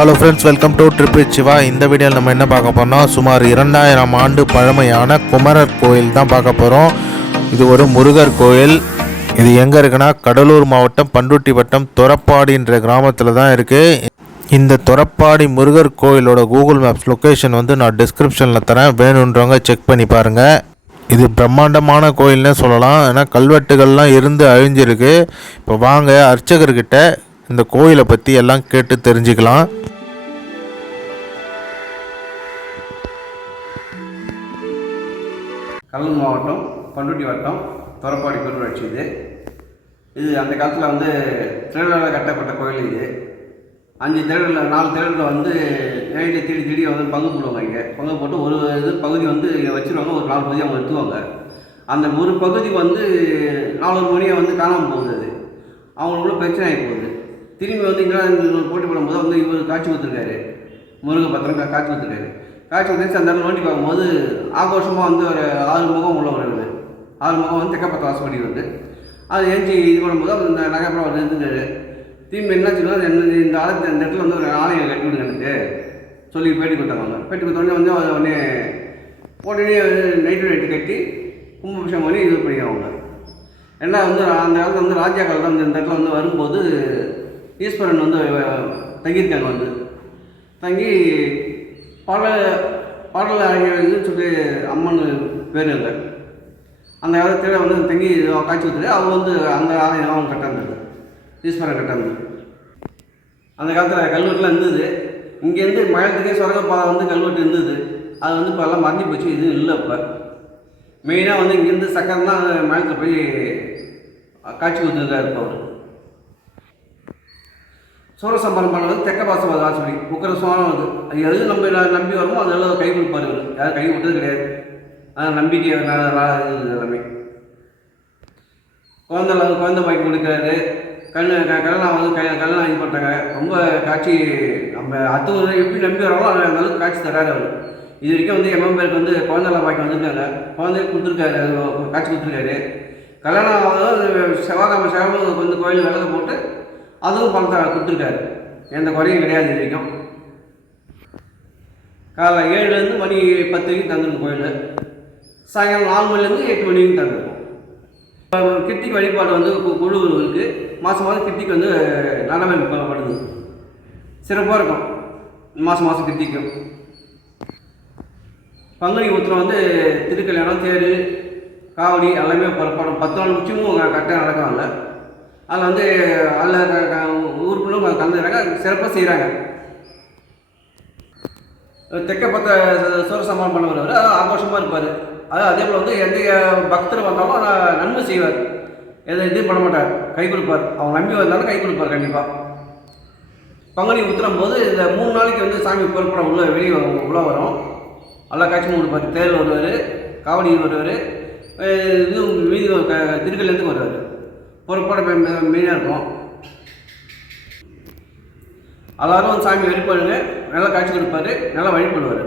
Hello friends, welcome to trip with Shiva. இந்த வீடியோவில் நம்ம என்ன பார்க்க போறோம்னா, சுமார் 2000 ஆண்டு பழமையான குமரர் கோயில் தான் பார்க்க போகிறோம். இது ஒரு முருகர் கோயில். இது எங்கே இருக்குன்னா, கடலூர் மாவட்டம் பண்ருட்டி வட்டம் தொரப்பாடின்ற கிராமத்தில் தான் இருக்குது. இந்த தொரப்பாடி முருகர் கோயிலோட கூகுள் மேப்ஸ் லொக்கேஷன் நான் டிஸ்கிரிப்ஷனில் தரேன், வேணுன்றவங்க செக் பண்ணி பாருங்கள். இது பிரம்மாண்டமான கோயில்னே சொல்லலாம். ஏன்னா கல்வெட்டுகள்லாம் இருந்து அழிஞ்சிருக்கு. இப்போ வாங்க அர்ச்சகர்கிட்ட இந்த கோயிலை பற்றி எல்லாம் கேட்டு தெரிஞ்சுக்கலாம். கடலூர் மாவட்டம் பண்ருட்டி வட்டம் தொரப்பாடி பேரூராட்சி இது அந்த காலத்தில் திருடர்களால் கட்டப்பட்ட கோயில். இது 5 திருடர்கள் 4 திருடர்கள் நைட்டில் தேடி பங்கு போடுவாங்க. இங்கே பங்கு போட்டு ஒரு பகுதி வச்சுருவாங்க, ஒரு 4 பகுதி அவங்க எடுத்துவாங்க. அந்த ஒரு பகுதி 4 மணியை காணாமல் போகுது. அது அவங்களுக்குள்ள பிரச்சனை ஆகி போகுது. திரும்பி இங்கே போட்டி போடும்போது இவர் காட்சி கொடுத்துருக்காரு, முருகப்பத்திரம் காட்சி கொடுத்துருக்காரு. காட்சி கொடுத்து அந்த இடத்துல நோண்டி பார்க்கும்போது ஆகோஷமாக ஒரு 6 முகம் உள்ள வருது. 6 முகம் தெக்கப்பத்த வாசப்படி அது ஏஞ்சி இது பண்ணும்போது அந்த நகைப்படம் அவர் இருந்துட்டாரு. திரும்பி என்ன சொல்லுவாங்க, இந்த ஆலயத்தை அந்த இடத்துல ஒரு ஆலயம் கட்டி விடுங்க எனக்கு சொல்லி பேட்டி கொடுத்தாங்க. பேட்டி கொடுத்தோடனே உடனே நைட்டு கட்டி கும்பாபிஷேகம் பண்ணி இது பண்ணிடுவாங்க. ஏன்னா அந்த காலத்தில் ராஜா காலத்தில் இந்த இடத்துல வரும்போது ஈஸ்வரன் தங்கியிருக்காங்க. தங்கி பாடல் அறிஞர் சொல்லி அம்மன் பேர் இல்லை. அந்த காலத்தில் தங்கி காட்சி கொடுத்துட்டு அவங்க அந்த ஆலயம் அவங்க கட்டாந்தது, ஈஸ்வரன் கட்டாந்தது. அந்த காலத்தில் கல்வெட்டுலாம் இருந்தது. இங்கேருந்து மயத்துக்கே சொரகப்பாதை கல்வெட்டு இருந்தது. அது இப்போ எல்லாம் மறந்து போச்சு, இது இல்லை. இப்போ மெயினாக இங்கேருந்து சக்கரம் தான் மயத்தில் போய் காட்சி கொடுத்துருக்காரு. இப்போ அவர் சூரசம்பரம் பண்ணது தெக்க வாசப்படி உக்கிர சோழம். அது எது நம்ம நம்பி வருமோ அதெல்லாம் கை கொடுப்பார். இவர் யாரும் கை கொடுத்தது கிடையாது. ஆனால் நம்பிக்கை எல்லாமே குழந்தை பாய்க்கு கொடுக்குறாரு. கல்யாணம் கல்யாணம் இது பண்ணுறாங்க. ரொம்ப காட்சி நம்ம அடுத்தவங்க எப்படி நம்பி வராங்களோ அந்த அளவுக்கு காட்சி தராரு அவர். இது வரைக்கும் எம்எம் பேருக்கு குழந்தை பாய்க்கு வந்திருக்காங்க, குழந்தைய கொடுத்துருக்காரு, காட்சி கொடுத்துருக்காரு. கல்யாணம் செவ்வாய் கோயில் விளக்க போட்டு அதுவும் பணத்தை கொடுத்துருக்காரு. எந்த குறையும் கிடையாது. இது வரைக்கும் காலை 7 மணி 10 வரைக்கும் தந்துருக்கும் கோயில். சாயங்காலம் 4 மணிலேருந்து 8 மணி வரைக்கும் தந்துருக்கும். கிருத்திக்கு வழிபாடு குழு இருக்குது. மாதம் கிருத்திக்கு நடனப்படுது. சிறப்பாக இருக்கும். மாதம் கிருத்திக்கும் பங்குனி உத்திரம் திருக்கல்யாணம், தேர், காவடி எல்லாமே புறப்படும். 10 நாள் உச்சியும் கரெக்டாக நடக்கிறாங்க. அதில் ஊருக்குள்ளும் கலந்துக்கிறாங்க, சிறப்பாக செய்கிறாங்க. தெக்கப்பத்த சூரசம்பரம் பண்ண வருவார், அது ஆகோஷமாக இருப்பார். அதே போல் எந்த பக்தர் வந்தாலும் நன்மை செய்வார். இது பண்ண மாட்டார், கை கொடுப்பார். அவங்க நம்பி வந்தாலும் கை கொடுப்பார் கண்டிப்பாக. பங்குனி உத்திரம் போது இந்த 3 நாளைக்கு சாமி புறப்பட வெளியே உள்ள வரும். எல்லா காட்சியும் கொடுப்பார். தேர் வருவார், காவடி வருவார், இது வீதி திருக்கல்யாணத்துக்கு வருவார். புறப்பட மெயினாக இருக்கும். எல்லாரும் சாமி வழிபாடுங்க, நல்லா காட்சி கொடுப்பாரு, நல்லா வழிபடுவார்.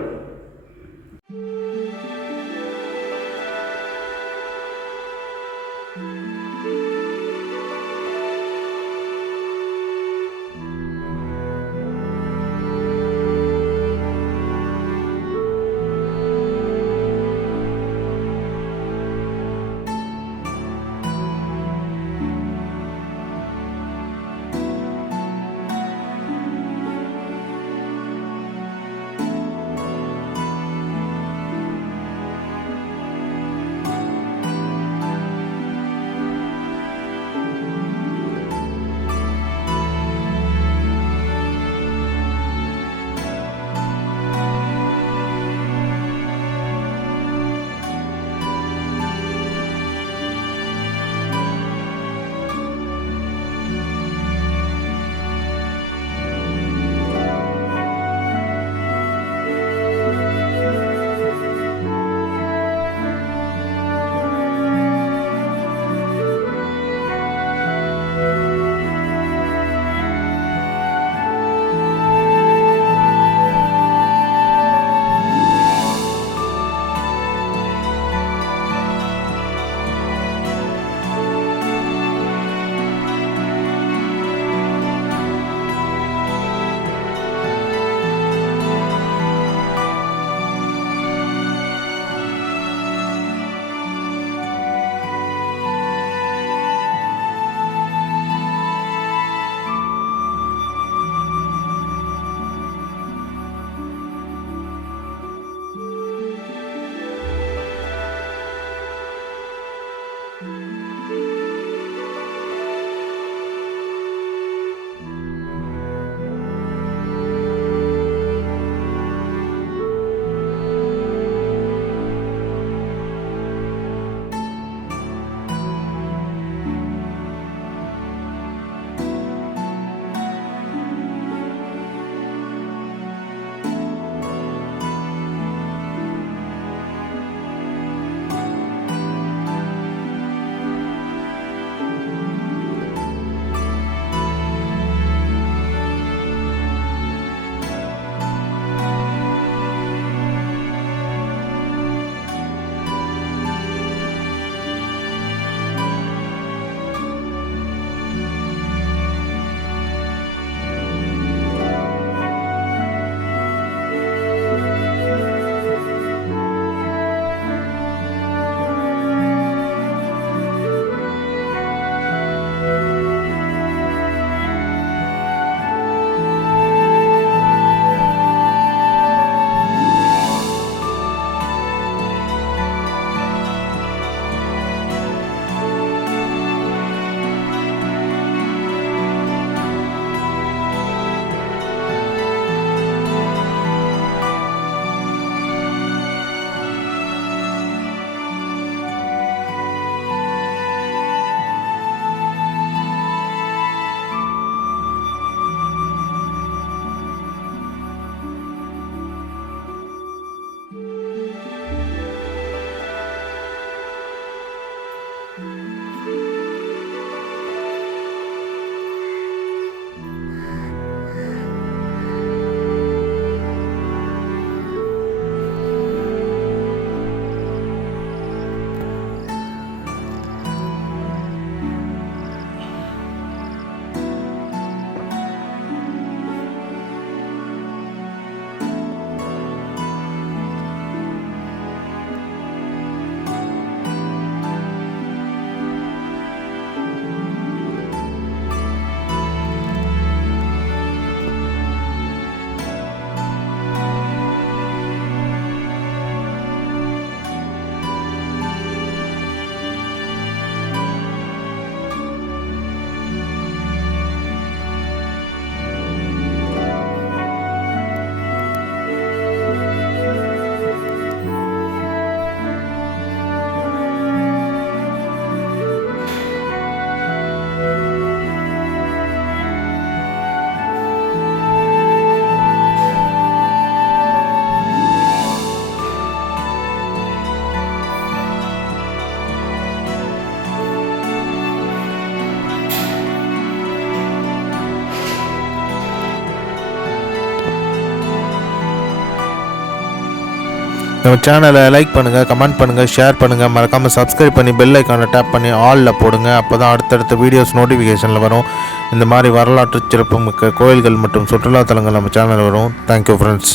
நம்ம சேனலை லைக் பண்ணுங்கள், கமெண்ட் பண்ணுங்கள், ஷேர் பண்ணுங்கள், மறக்காமல் சப்ஸ்கிரைப் பண்ணி பெல் ஐக்கானை டேப் பண்ணி ஆலில் போடுங்க. அப்போ தான் அடுத்தடுத்த வீடியோஸ் நோட்டிஃபிகேஷனில் வரும். இந்த மாதிரி வரலாற்று சிறப்புமிக்க கோயில்கள் மற்றும் சுற்றுலாத்தலங்கள் நம்ம சேனலில் வரும். Thank you friends.